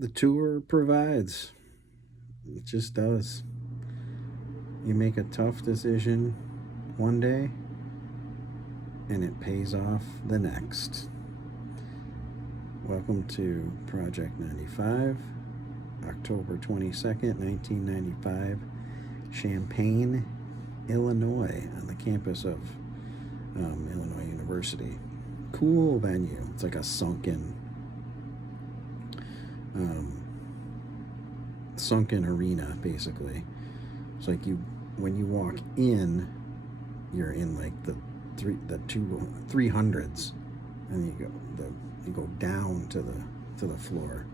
The tour provides. It just does. You make a tough decision one day, and it pays off the next. Welcome to Project 95, October 22nd, 1995, Champaign, Illinois, on the campus of Illinois University. Cool venue. It's like a sunken arena, basically. It's like when you walk in, you're in like the 300s, and you go down to the floor.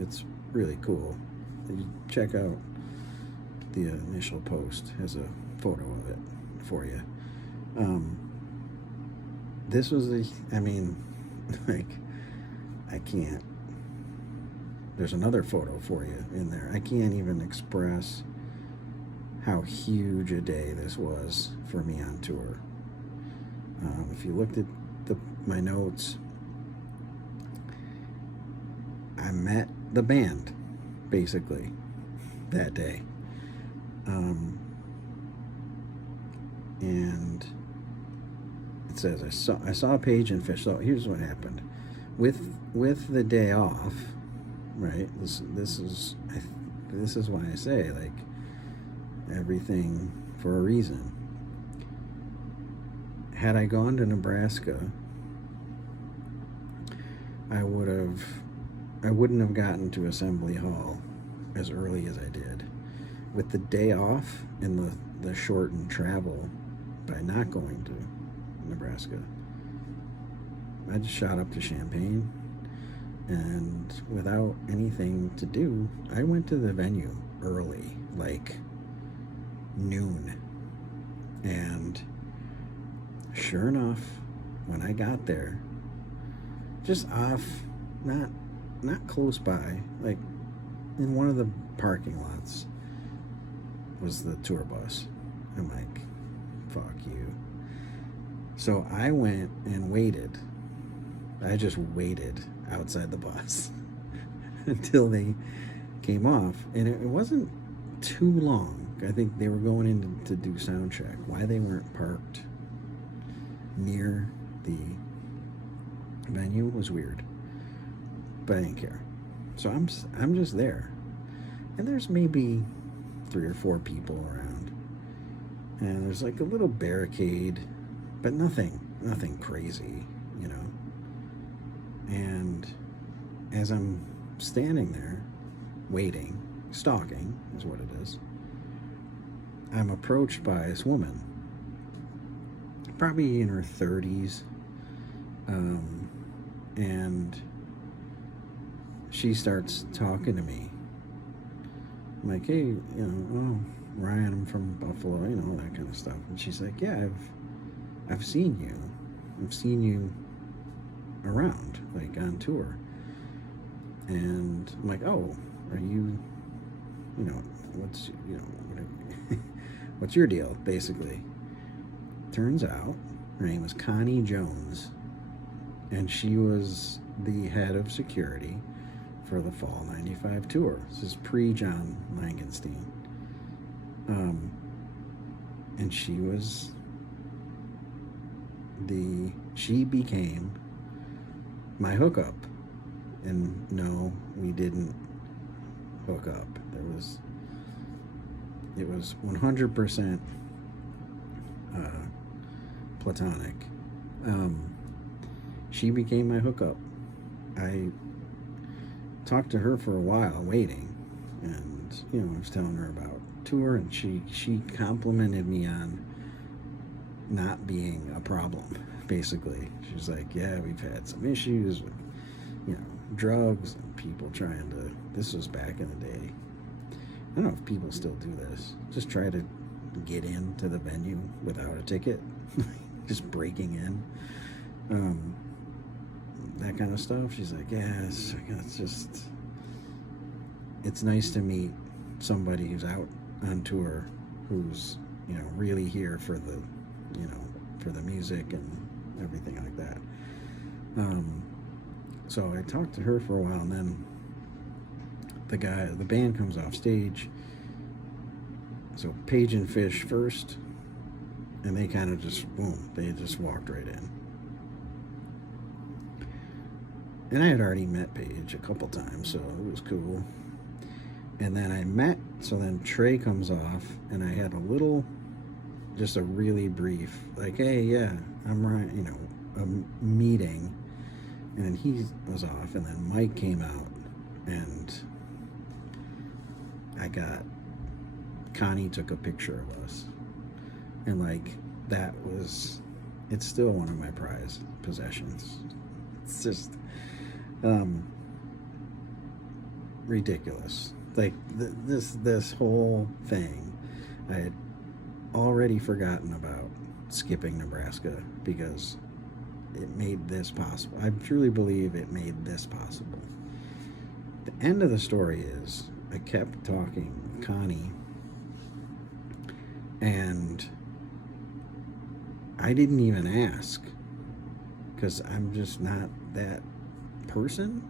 It's really cool. You check out the initial post, has a photo of it for you. This was like, I can't. There's another photo for you in there. I can't even express how huge a day this was for me on tour. If you looked at my notes, I met the band basically that day, and it says I saw a page in Phish. So here's what happened with the day off. Right. This is why I say, like, everything for a reason. Had I gone to Nebraska, I wouldn't have gotten to Assembly Hall as early as I did. With the day off and the shortened travel by not going to Nebraska, I just shot up to Champaign, and without anything to do, I went to the venue early, like noon. And sure enough, when I got there, just off, not close by, like in one of the parking lots, was the tour bus. I'm like, fuck you. So I went and waited. I just waited outside the bus until they came off, and it wasn't too long. I think they were going in to do sound check. Why they weren't parked near the venue was weird, but I didn't care. So I'm just there, and there's maybe 3 or 4 people around, and there's like a little barricade, but nothing crazy, you know. And as I'm standing there, waiting, stalking is what it is, I'm approached by this woman, probably in her 30s, and she starts talking to me. I'm like, hey, oh, Ryan, I'm from Buffalo, that kind of stuff. And she's like, yeah, I've seen you. I've seen you around, like on tour. And I'm like, oh, are you, what's your deal, basically? Turns out her name was Connie Jones, and she was the head of security for the Fall 95 tour. This is pre-John Langenstein. And she became my hookup. And no, we didn't hook up. It was 100% platonic. She became my hookup. I talked to her for a while, waiting, and I was telling her about tour, and she complimented me on not being a problem. Basically, she's like, yeah, we've had some issues with drugs and people trying to, this was back in the day, I don't know if people still do this, just try to get into the venue without a ticket, just breaking in, that kind of stuff. She's like, yeah, it's nice to meet somebody who's out on tour, who's really here for the for the music and everything like that. So I talked to her for a while, and then the band comes off stage. So Paige and Phish first, and they kind of just, boom, they just walked right in. And I had already met Paige a couple times, so it was cool. And then so then Trey comes off, and I had just a really brief, like, hey, yeah, I'm right, a meeting. And then he was off, and then Mike came out, and Connie took a picture of us. And, like, it's still one of my prized possessions. It's just ridiculous. Like, this whole thing, I had already forgotten about skipping Nebraska because it made this possible. I truly believe it made this possible. The end of the story is I kept talking with Connie, and I didn't even ask because I'm just not that person.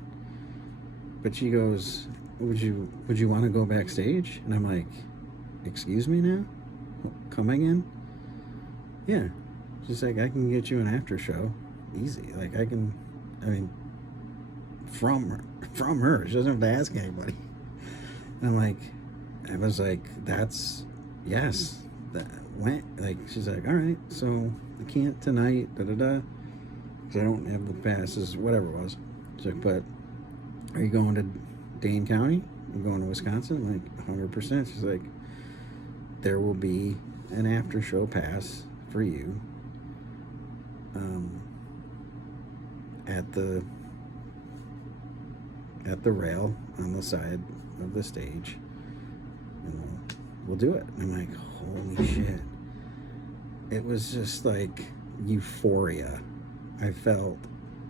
But she goes, would you want to go backstage? And I'm like, excuse me now? Coming in? Yeah. She's like, I can get you an after show. Easy. Like, from her. She doesn't have to ask anybody. And I was like, yes. That went, she's like, all right, so I can't tonight, because I don't have the passes, whatever it was. She's like, but are you going to Dane County? You going to Wisconsin? I'm like, 100%. She's like, there will be an after show pass for you at the rail on the side of the stage, and we'll do it. And I'm like, holy shit. It was just like euphoria. I felt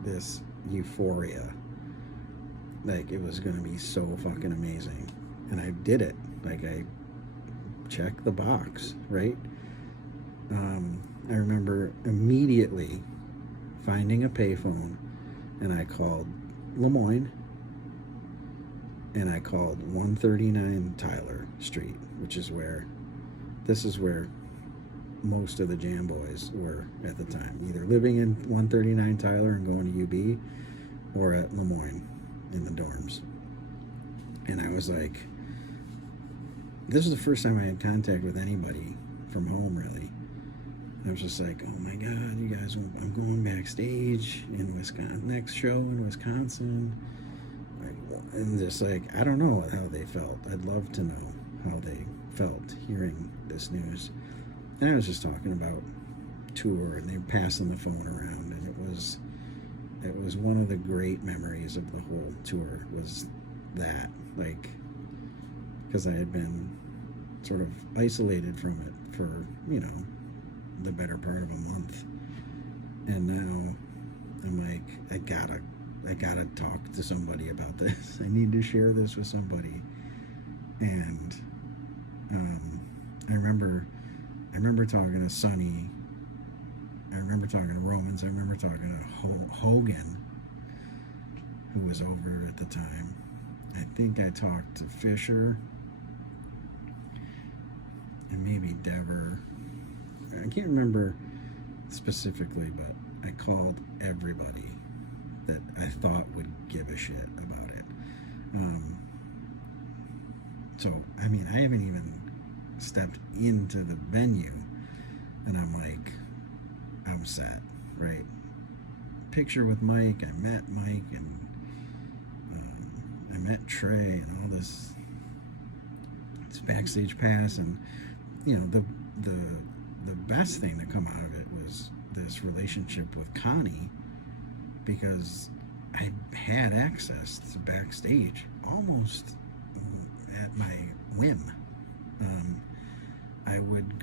this euphoria, like it was gonna be so fucking amazing. And I did it. Like, I checked the box, right? I remember immediately finding a payphone, and I called Lemoyne, and I called 139 Tyler Street, which is where most of the Jam Boys were at the time, either living in 139 Tyler and going to UB, or at Lemoyne in the dorms. And I was like, this was the first time I had contact with anybody from home, really. I was just like, oh my God, you guys, I'm going backstage in Wisconsin, next show in Wisconsin. And just like, I don't know how they felt. I'd love to know how they felt hearing this news. And I was just talking about tour, and they were passing the phone around, and it was one of the great memories of the whole tour, was that, like, because I had been sort of isolated from it for, the better part of a month. And now I'm like, I gotta talk to somebody about this. I need to share this with somebody. And I remember talking to Sonny. I remember talking to Romans. I remember talking to Hogan, who was over at the time. I think I talked to Fisher and maybe Dever. I can't remember specifically, but I called everybody that I thought would give a shit about it. So, I haven't even stepped into the venue, and I'm like, I'm set, right? Picture with Mike. I met Mike, and I met Trey, and all this backstage pass, and the best thing to come out of it was this relationship with Connie, because I had access to backstage almost at my whim. I would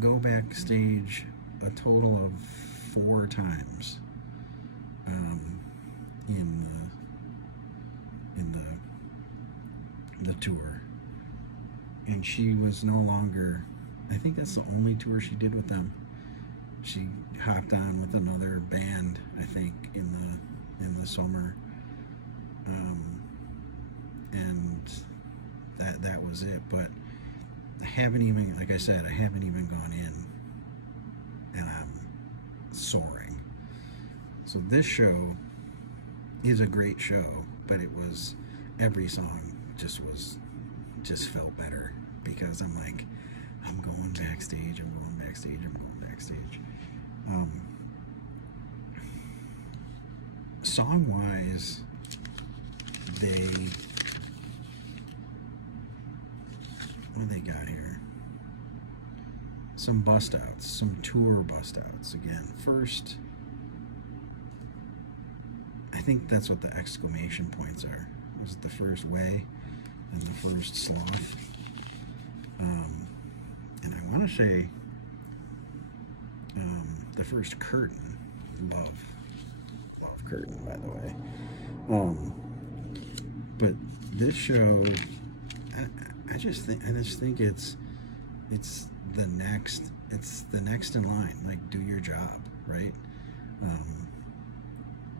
go backstage a total of 4 times in the tour. And she was no longer, I think that's the only tour she did with them. she hopped on with another band, I think, in the summer, um, and that was it. But I haven't even, like I said, I haven't even gone in, and I'm soaring. So this show is a great show, but it was every song just felt better because I'm like, I'm going backstage, I'm going backstage, I'm going backstage. Um, Song wise, they what do they got here? Some bust outs, some tour bust outs. Again, first, I think that's what the exclamation points are. Was it the first way and the first sloth? And I want to say the first curtain. Love curtain, by the way. But this show, I just think it's the next in line. Like, do your job, right?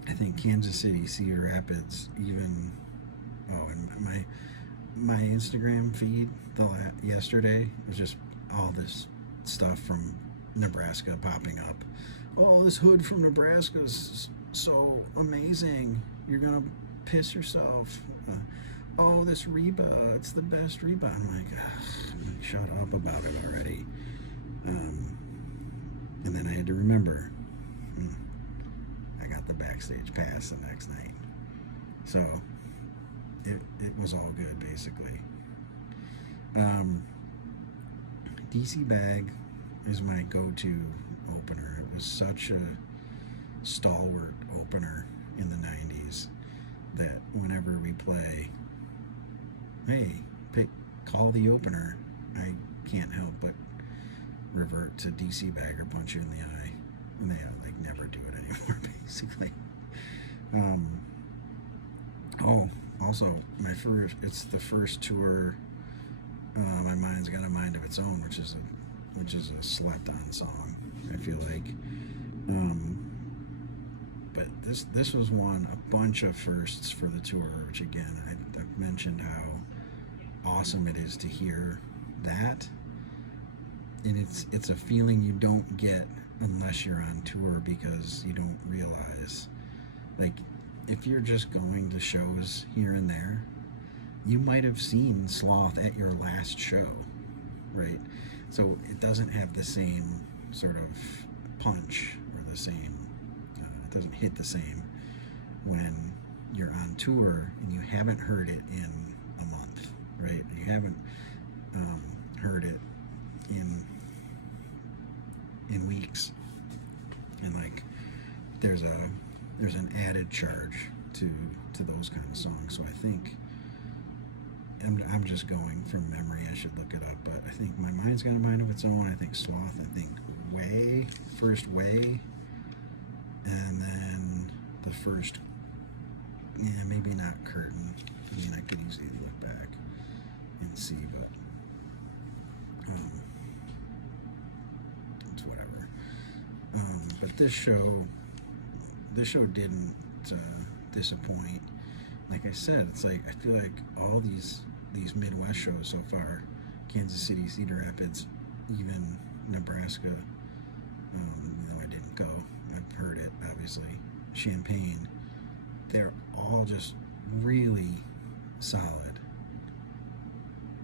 I think Kansas City, Cedar Rapids, even and my Instagram feed yesterday was just all this stuff from Nebraska popping up. Oh, this hood from Nebraska is so amazing. You're gonna piss yourself. Oh, this Reba, it's the best Reba. I'm like, shut up about it already. And then I had to remember, I got the backstage pass the next night. So it was all good, basically. DC Bag is my go-to opener. It was such a stalwart opener in the 90s that whenever we play, hey, call the opener, I can't help but revert to DC Bag or Punch You in the Eye, and they like never do it anymore, basically. Also, it's the first tour. My Mind's Got a Mind of Its Own, which is a slept-on song, I feel like. But this was a bunch of firsts for the tour, which again, I've mentioned how awesome it is to hear that, and it's a feeling you don't get unless you're on tour, because you don't realize, like, if you're just going to shows here and there, you might have seen Sloth at your last show, right? So it doesn't have the same sort of punch, or the same, it doesn't hit the same when you're on tour and you haven't heard it in a month, right? You haven't heard it in weeks, and like there's an added charge to those kind of songs. So I think I'm just going from memory. I should look it up, but I think My Mind's Got a Mind of Its Own. I think Sloth. I think First Way, and then the first. Yeah, maybe not Curtain. I mean, I could easily look back and see, but it's whatever. But this show didn't disappoint. Like I said, it's like I feel like all these Midwest shows so far, Kansas City, Cedar Rapids, even Nebraska, though I didn't go, I've heard it obviously, Champaign, they're all just really solid.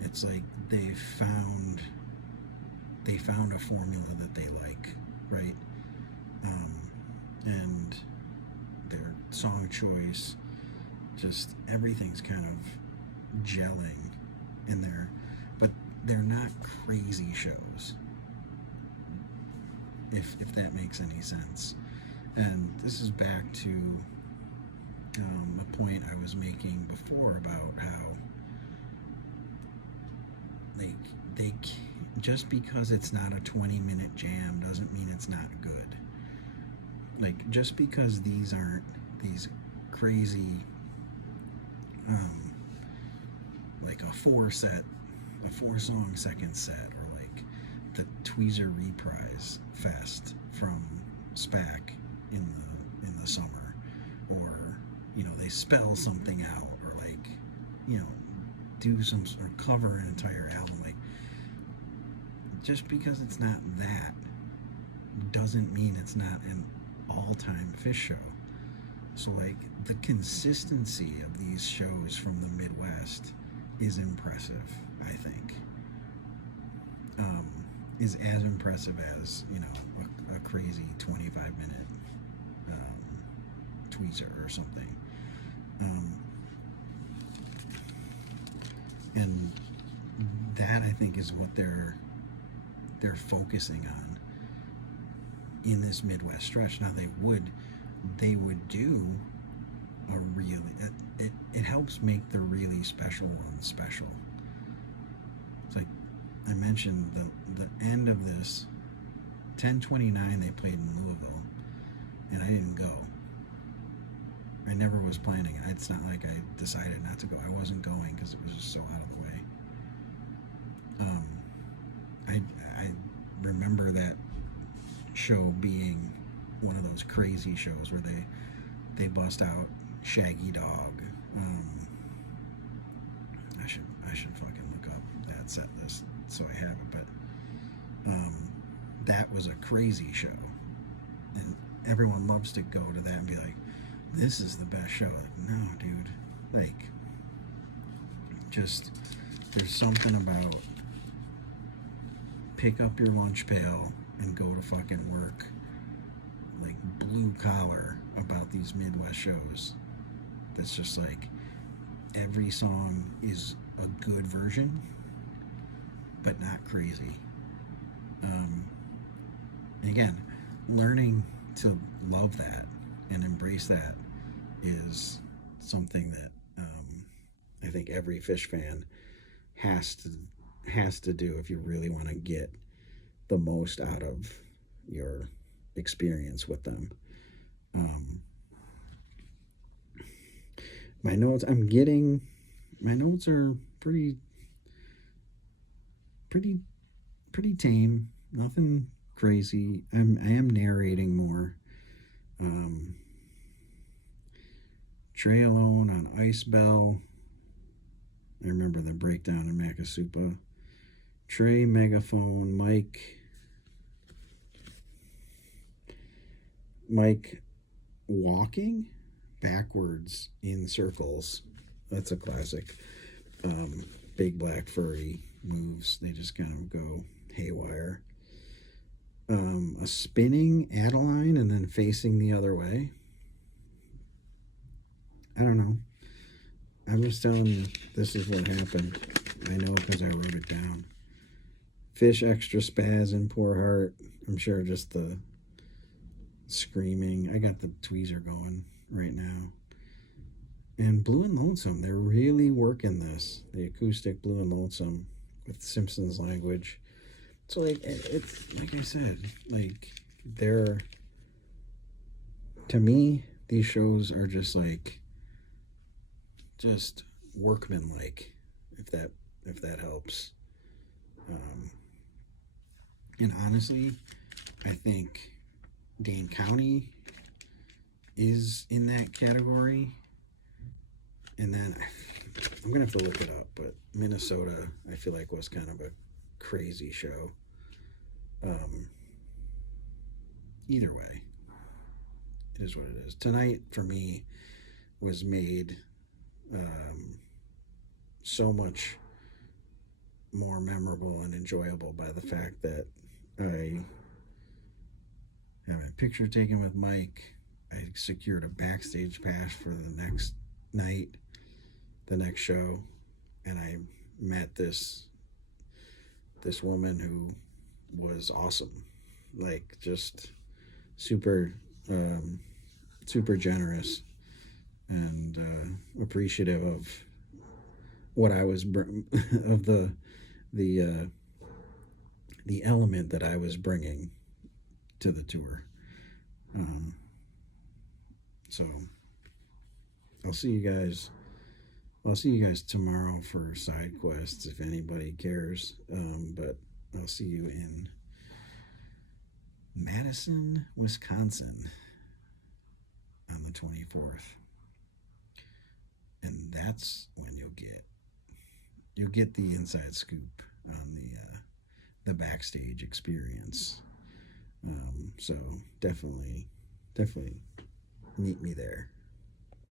It's like they found a formula that they like, right? And their song choice, just everything's kind of gelling in there, but they're not crazy shows, if that makes any sense. And this is back to a point I was making before about how, like, just because it's not a 20-minute jam doesn't mean it's not good. Like, just because these aren't these crazy like a four song second set, or like the Tweezer Reprise Fest from SPAC in the summer, or they spell something out, or like do some or cover an entire album. Like, just because it's not that doesn't mean it's not an all-time Phish show. So like the consistency of these shows from the Midwest is impressive, I think. Is as impressive as a crazy 25-minute tweezer or something. And that, I think, is what they're focusing on in this Midwest stretch. Now they would do a really it helps make the really special ones special. It's like I mentioned, the end of this 10/29 they played in Louisville, and I didn't go. I never was planning. It's not like I decided not to go. I wasn't going because it was just so out of the way. I remember that show being one of those crazy shows where they bust out Shaggy Dog. I should fucking look up that set list so I have it. But that was a crazy show, and everyone loves to go to that and be like, this is the best show. Like, no, dude. Like, just, there's something about pick up your lunch pail and go to fucking work, like blue collar, about these Midwest shows. That's just like, every song is a good version, but not crazy. And again, learning to love that and embrace that is something that I think every Phish fan has to do if you really want to get the most out of your experience with them. My notes are pretty tame. Nothing crazy. I am narrating more. Trey Alone on Ice Bell. I remember the breakdown in Makasupa. Trey, Megaphone, Mike walking backwards in circles. That's a classic. Big Black Furry moves. They just kind of go haywire. A spinning Adeline and then facing the other way. I don't know. I'm just telling you, this is what happened. I know because I wrote it down. Phish extra spaz in Poor Heart. I'm sure just the screaming. I got the tweezer going right now. And Blue and Lonesome. They're really working this. The acoustic Blue and Lonesome with Simpsons language. So, like, it's like I said, like, they're, to me, these shows are just like, just workmanlike, if that helps. And honestly, I think Dane County is in that category. And then I'm gonna have to look it up, but Minnesota, I feel like, was kind of a crazy show. Either way, it is what it is. Tonight for me was made so much more memorable and enjoyable by the fact that I have a picture taken with Mike. I secured a backstage pass for the next night, the next show, and I met this woman who was awesome, like, just super generous and appreciative of what I was of the element that I was bringing to the tour. So I'll see you guys tomorrow for side quests if anybody cares. But I'll see you in Madison, Wisconsin on the 24th. And that's when you'll get the inside scoop on the backstage experience. So definitely meet me there.